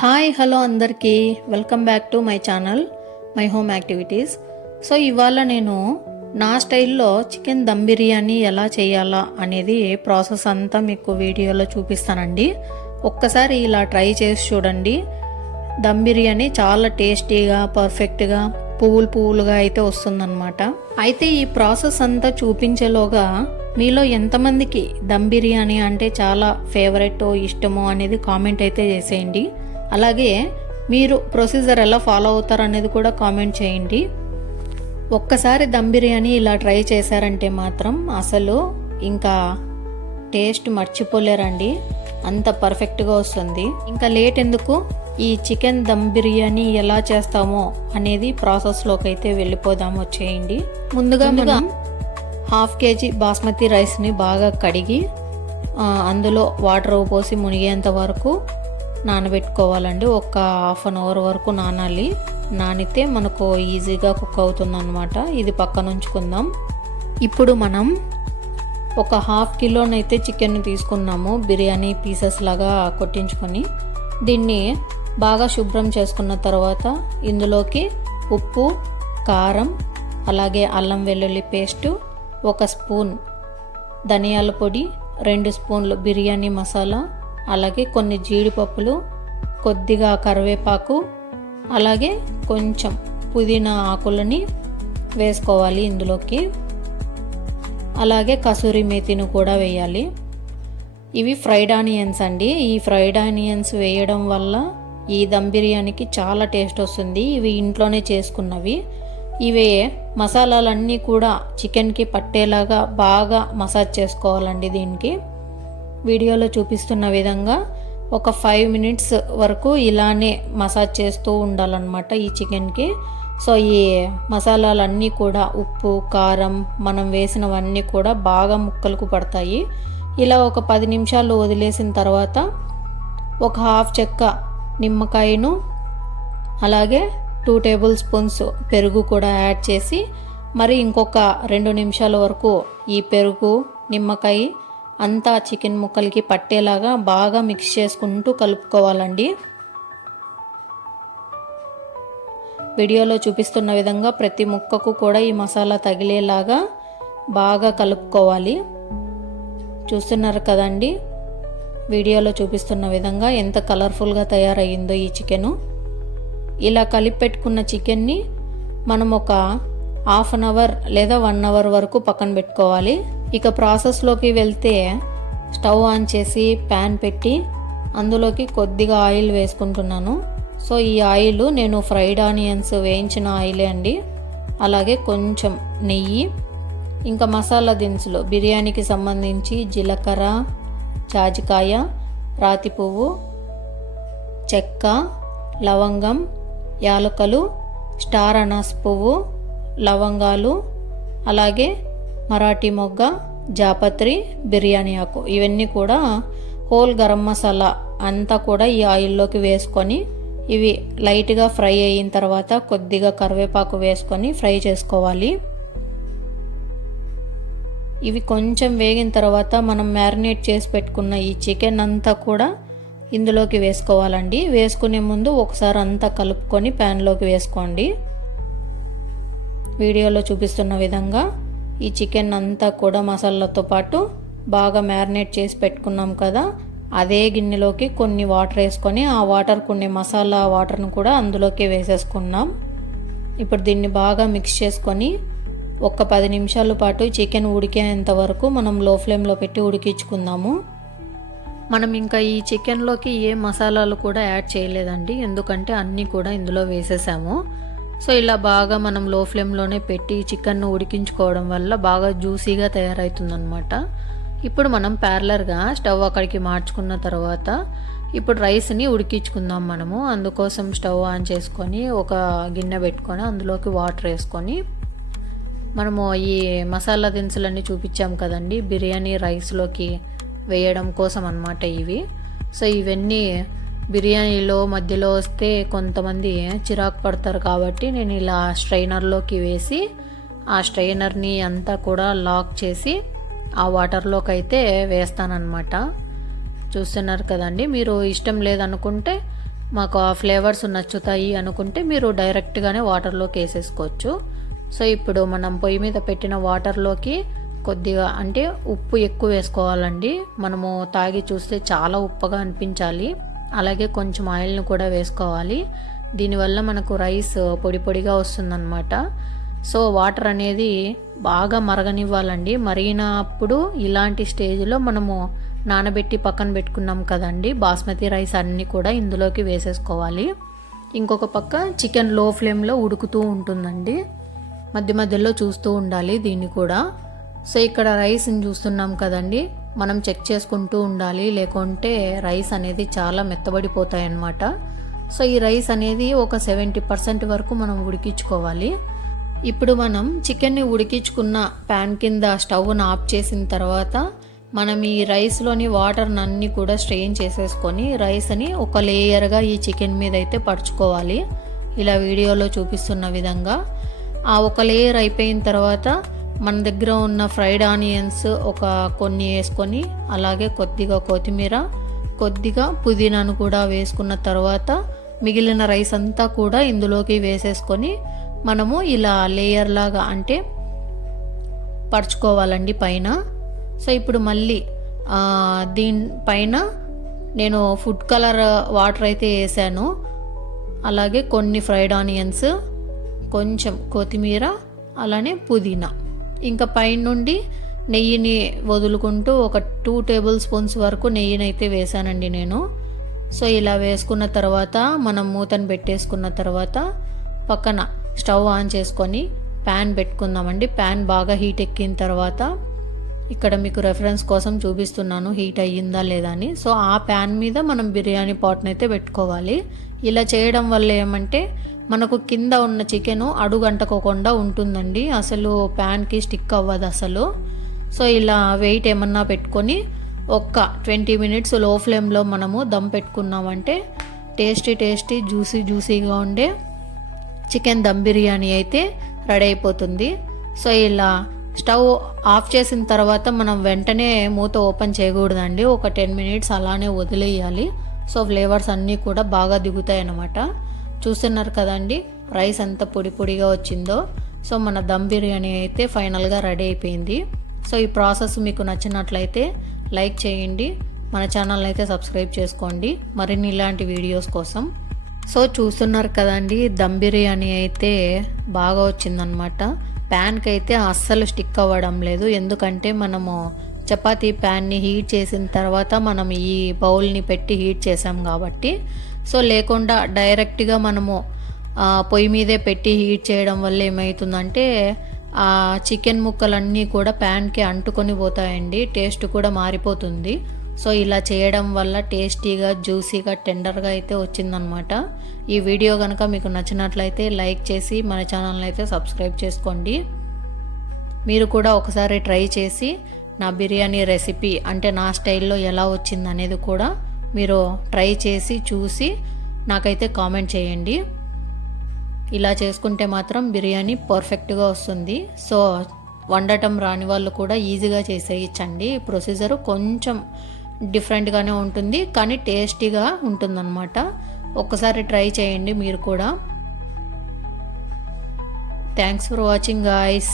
Hi hello అందరికీ welcome back to my channel my home activities. So ఇవాళ నేను నా స్టైల్లో చికెన్ దమ్ బిర్యానీ ఎలా చేయాలా అనేది ప్రాసెస్ అంతా మీకు వీడియోలో చూపిస్తానండి. ఒక్కసారి ఇలా ట్రై చేసి చూడండి. దమ్ బిర్యానీ చాలా టేస్టీగా పర్ఫెక్ట్గా పువ్వులుగా అయితే వస్తుందన్నమాట. అయితే ఈ ప్రాసెస్ అంతా చూపించేలోగా మీలో ఎంతమందికి దమ్ బిర్యానీ అంటే చాలా ఫేవరెట్ ఇష్టమో అనేది కామెంట్ అయితే చేసేయండి. అలాగే మీరు ప్రొసీజర్ ఎలా ఫాలో అవుతారు అనేది కూడా కామెంట్ చేయండి. ఒక్కసారి దమ్ బిర్యానీ ఇలా ట్రై చేశారంటే మాత్రం అసలు ఇంకా టేస్ట్ మర్చిపోలేరండి, అంత పర్ఫెక్ట్గా వస్తుంది. ఇంకా లేట్ ఎందుకు, ఈ చికెన్ దమ్ బిర్యానీ ఎలా చేస్తామో అనేది ప్రాసెస్లోకి అయితే వెళ్ళిపోదాము, వచ్చేయండి. ముందుగా మనం 1/2 kg బాస్మతి రైస్ని బాగా కడిగి అందులో వాటర్ పోసి మునిగేంత వరకు నానబెట్టుకోవాలండి. ఒక 1/2 అవర్ వరకు నానాలి. నానితే మనకు ఈజీగా కుక్ అవుతుంది అనమాట. ఇది పక్కన ఉంచుకుందాం. ఇప్పుడు మనం ఒక 1/2 కిలోనైతే చికెన్ తీసుకున్నాము, బిర్యానీ పీసెస్ లాగా కొట్టించుకొని. దీన్ని బాగా శుభ్రం చేసుకున్న తర్వాత ఇందులోకి ఉప్పు, కారం, అలాగే అల్లం వెల్లుల్లి పేస్టు, 1 స్పూన్ ధనియాల పొడి, 2 స్పూన్లు బిర్యానీ మసాలా, అలాగే కొన్ని జీడిపప్పులు, కొద్దిగా కరివేపాకు, అలాగే కొంచెం పుదీనా ఆకులని వేసుకోవాలి ఇందులోకి. అలాగే కసూరి మేతిని కూడా వేయాలి. ఇవి ఫ్రైడ్ ఆనియన్స్ అండి. ఈ ఫ్రైడ్ ఆనియన్స్ వేయడం వల్ల ఈ దమ్ బిర్యానీకి చాలా టేస్ట్ వస్తుంది. ఇవి ఇంట్లోనే చేసుకున్నవి. ఇవే మసాలాలన్నీ కూడా చికెన్కి పట్టేలాగా బాగా మసాజ్ చేసుకోవాలండి. దీనికి వీడియోలో చూపిస్తున్న విధంగా ఒక 5 మినిట్స్ వరకు ఇలానే మసాజ్ చేస్తూ ఉండాలన్నమాట ఈ చికెన్కి. సో ఈ మసాలాలన్నీ కూడా ఉప్పు, కారం, మనం వేసినవన్నీ కూడా బాగా ముక్కలకు పడతాయి. ఇలా ఒక 10 నిమిషాలు వదిలేసిన తర్వాత ఒక 1/2 చెక్క నిమ్మకాయను, అలాగే 2 టేబుల్ స్పూన్స్ పెరుగు కూడా యాడ్ చేసి మరి ఇంకొక 2 నిమిషాల వరకు ఈ పెరుగు, నిమ్మకాయ అంతా చికెన్ ముక్కలకి పట్టేలాగా బాగా మిక్స్ చేసుకుంటూ కలుపుకోవాలండి. వీడియోలో చూపిస్తున్న విధంగా ప్రతి ముక్కకు కూడా ఈ మసాలా తగిలేలాగా బాగా కలుపుకోవాలి. చూస్తున్నారు కదండి, వీడియోలో చూపిస్తున్న విధంగా ఎంత కలర్ఫుల్గా తయారయ్యిందో ఈ చికెను. ఇలా కలిపి పెట్టుకున్న చికెన్ని మనం ఒక 1/2 అవర్ లేదా 1 అవర్ వరకు పక్కన పెట్టుకోవాలి. ఇక ప్రాసెస్లోకి వెళ్తే స్టవ్ ఆన్ చేసి ప్యాన్ పెట్టి అందులోకి కొద్దిగా ఆయిల్ వేసుకుంటున్నాను. సో ఈ ఆయిల్ నేను ఫ్రైడ్ ఆనియన్స్ వేయించిన ఆయిలే అండి. అలాగే కొంచెం నెయ్యి, ఇంకా మసాలా దినుసులు బిర్యానీకి సంబంధించి జీలకర్ర, జాజికాయ, రాతి పువ్వు, చెక్క, లవంగం, యాలకులు, స్టార్ అనాస్ పువ్వు, లవంగాలు, అలాగే మరాఠీ మొగ్గ, జాపత్రి, బిర్యానీ ఆకు, ఇవన్నీ కూడా హోల్ గరం మసాలా అంతా కూడా ఈ ఆయిల్లోకి వేసుకొని ఇవి లైట్గా ఫ్రై అయిన తర్వాత కొద్దిగా కరివేపాకు వేసుకొని ఫ్రై చేసుకోవాలి. ఇవి కొంచెం వేగిన తర్వాత మనం మ్యారినేట్ చేసి పెట్టుకున్న ఈ చికెన్ అంతా కూడా ఇందులోకి వేసుకోవాలండి. వేసుకునే ముందు ఒకసారి అంతా కలుపుకొని ప్యాన్లోకి వేసుకోండి. వీడియోలో చూపిస్తున్న విధంగా ఈ చికెన్ అంతా కూడా మసాలాతో పాటు బాగా మ్యారినేట్ చేసి పెట్టుకున్నాం కదా, అదే గిన్నెలోకి కొన్ని వాటర్ వేసుకొని ఆ వాటర్ కొన్ని మసాలా వాటర్ను కూడా అందులోకి వేసేసుకున్నాం. ఇప్పుడు దీన్ని బాగా మిక్స్ చేసుకొని ఒక 10 నిమిషాల పాటు చికెన్ ఉడికేంత వరకు మనం లో ఫ్లేమ్లో పెట్టి ఉడికించుకుందాము. మనం ఇంకా ఈ చికెన్లోకి ఏ మసాలాలు కూడా యాడ్ చేయలేదండి, ఎందుకంటే అన్నీ కూడా ఇందులో వేసేసాము. సో ఇలా బాగా మనం లో ఫ్లేమ్లోనే పెట్టి చికెన్ను ఉడికించుకోవడం వల్ల బాగా జ్యూసీగా తయారవుతుందన్నమాట. ఇప్పుడు మనం ప్యారలర్గా స్టవ్ అక్కడికి మార్చుకున్న తర్వాత ఇప్పుడు రైస్ని ఉడికించుకుందాం మనము. అందుకోసం స్టవ్ ఆన్ చేసుకొని ఒక గిన్నె పెట్టుకొని అందులోకి వాటర్ వేసుకొని మనము ఈ మసాలా దినుసులన్నీ చూపించాం కదండి బిర్యానీ రైస్లోకి వేయడం కోసం అన్నమాట ఇవి. సో ఇవన్నీ బిర్యానీలో మధ్యలో వస్తే కొంతమంది చిరాకు పడతారు కాబట్టి నేను ఇలా స్ట్రైనర్లోకి వేసి ఆ స్ట్రైనర్ని అంతా కూడా లాక్ చేసి ఆ వాటర్లోకి అయితే వేస్తానన్నమాట. చూస్తున్నారు కదండి, మీరు ఇష్టం లేదనుకుంటే మాకు ఆ ఫ్లేవర్స్ నచ్చుతాయి అనుకుంటే మీరు డైరెక్ట్గానే వాటర్లోకి వేసేసుకోవచ్చు. సో ఇప్పుడు మనం పొయ్యి మీద పెట్టిన వాటర్లోకి కొద్దిగా అంటే ఉప్పు ఎక్కువ వేసుకోవాలండి. మనము తాగి చూస్తే చాలా ఉప్పగా అనిపించాలి. అలాగే కొంచెం ఆయిల్ని కూడా వేసుకోవాలి. దీనివల్ల మనకు రైస్ పొడి పొడిగా వస్తుందన్నమాట. సో వాటర్ అనేది బాగా మరగనివ్వాలండి. మరిగినప్పుడు ఇలాంటి స్టేజ్లో మనము నానబెట్టి పక్కన పెట్టుకున్నాం కదండి బాస్మతి రైస్ అన్నీ కూడా ఇందులోకి వేసేసుకోవాలి. ఇంకొక పక్క చికెన్ లో ఫ్లేమ్లో ఉడుకుతూ ఉంటుందండి. మధ్య మధ్యలో చూస్తూ ఉండాలి దీన్ని కూడా. సో ఇక్కడ రైస్ని చూస్తున్నాం కదండి, మనం చెక్ చేసుకుంటూ ఉండాలి, లేకుంటే రైస్ అనేది చాలా మెత్తబడిపోతాయి అన్నమాట. సో ఈ రైస్ అనేది ఒక 70% వరకు మనం ఉడికించుకోవాలి. ఇప్పుడు మనం చికెన్ని ఉడికించుకున్న ప్యాన్ కింద స్టవ్ను ఆఫ్ చేసిన తర్వాత మనం ఈ రైస్లోని వాటర్ని అన్నీ కూడా స్ట్రెయిన్ చేసేసుకొని రైస్ని ఒక లేయర్గా ఈ చికెన్ మీద అయితే పరుచుకోవాలి. ఇలా వీడియోలో చూపిస్తున్న విధంగా ఆ ఒక లేయర్ అయిపోయిన తర్వాత మన దగ్గర ఉన్న ఫ్రైడ్ ఆనియన్స్ కొన్ని వేసుకొని, అలాగే కొద్దిగా కొత్తిమీర, కొద్దిగా పుదీనాను కూడా వేసుకున్న తర్వాత మిగిలిన రైస్ అంతా కూడా ఇందులోకి వేసేసుకొని మనము ఇలా లేయర్ లాగా అంటే పరుచుకోవాలండి పైన. సో ఇప్పుడు మళ్ళీ దీనిపైన నేను ఫుడ్ కలర్ వాటర్ అయితే వేసాను. అలాగే కొన్ని ఫ్రైడ్ ఆనియన్స్, కొంచెం కొత్తిమీర, అలానే పుదీనా, ఇంకా పైన నుండి నెయ్యిని వదులుకుంటూ ఒక 2 టేబుల్ స్పూన్స్ వరకు నెయ్యిని అయితే వేసానండి నేను. సో ఇలా వేసుకున్న తర్వాత మనం మూతను పెట్టేసుకున్న తర్వాత పక్కన స్టవ్ ఆన్ చేసుకొని ప్యాన్ పెట్టుకుందామండి. ప్యాన్ బాగా హీట్ ఎక్కిన తర్వాత ఇక్కడ మీకు రెఫరెన్స్ కోసం చూపిస్తున్నాను హీట్ అయ్యిందా లేదా అని. సో ఆ ప్యాన్ మీద మనం బిర్యానీ పాట్ని అయితే పెట్టుకోవాలి. ఇలా చేయడం వల్ల ఏమంటే మనకు కింద ఉన్న చికెను అడుగంటకోకుండా ఉంటుందండి. అసలు ప్యాన్కి స్టిక్ అవ్వదు అసలు. సో ఇలా వెయిట్ ఏమన్నా పెట్టుకొని ఒక్క 20 మినిట్స్ లో ఫ్లేమ్లో మనము దమ్ పెట్టుకున్నామంటే టేస్టీ జ్యూసీగా ఉండే చికెన్ దమ్ బిర్యానీ అయితే రెడీ అయిపోతుంది. సో ఇలా స్టవ్ ఆఫ్ చేసిన తర్వాత మనం వెంటనే మూత ఓపెన్ చేయకూడదండి. ఒక 10 మినిట్స్ అలానే వదిలేయాలి. సో ఫ్లేవర్స్ అన్నీ కూడా బాగా దిగుతాయి అన్నమాట. చూస్తున్నారు కదండి రైస్ ఎంత పొడి పొడిగా వచ్చిందో. సో మన దమ్ బిర్యానీ అయితే ఫైనల్గా రెడీ అయిపోయింది. సో ఈ ప్రాసెస్ మీకు నచ్చినట్లయితే లైక్ చేయండి, మన ఛానల్ని అయితే సబ్స్క్రైబ్ చేసుకోండి మరిన్ని ఇలాంటి వీడియోస్ కోసం. సో చూస్తున్నారు కదండి దమ్ బిర్యానీ అయితే బాగా వచ్చిందనమాట. ప్యాన్కి అయితే అస్సలు స్టిక్ అవ్వడం లేదు, ఎందుకంటే మనము చపాతీ ప్యాన్ని హీట్ చేసిన తర్వాత మనం ఈ బౌల్ని పెట్టి హీట్ చేసాం కాబట్టి. సో లేకుండా డైరెక్ట్గా మనము పొయ్యి మీదే పెట్టి హీట్ చేయడం వల్ల ఏమవుతుందంటే ఆ చికెన్ ముక్కలన్నీ కూడా ప్యాన్కి అంటుకొని పోతాయండి, టేస్ట్ కూడా మారిపోతుంది. సో ఇలా చేయడం వల్ల టేస్టీగా జ్యూసీగా టెండర్గా అయితే వచ్చిందనమాట. ఈ వీడియో కనుక మీకు నచ్చినట్లయితే లైక్ చేసి మన ఛానల్ని అయితే సబ్స్క్రైబ్ చేసుకోండి. మీరు కూడా ఒకసారి ట్రై చేసి నా బిర్యానీ రెసిపీ అంటే నా స్టైల్లో ఎలా వచ్చింది అనేది కూడా మీరు ట్రై చేసి చూసి నాకైతే కామెంట్ చేయండి. ఇలా చేసుకుంటే మాత్రం బిర్యానీ పర్ఫెక్ట్గా వస్తుంది. సో వండటం రాని వాళ్ళు కూడా ఈజీగా చేసేయచ్చండి. ప్రొసీజర్ కొంచెం డిఫరెంట్గానే ఉంటుంది కానీ టేస్టీగా ఉంటుందన్నమాట. ఒక్కసారి ట్రై చేయండి మీరు కూడా. Thanks for watching guys.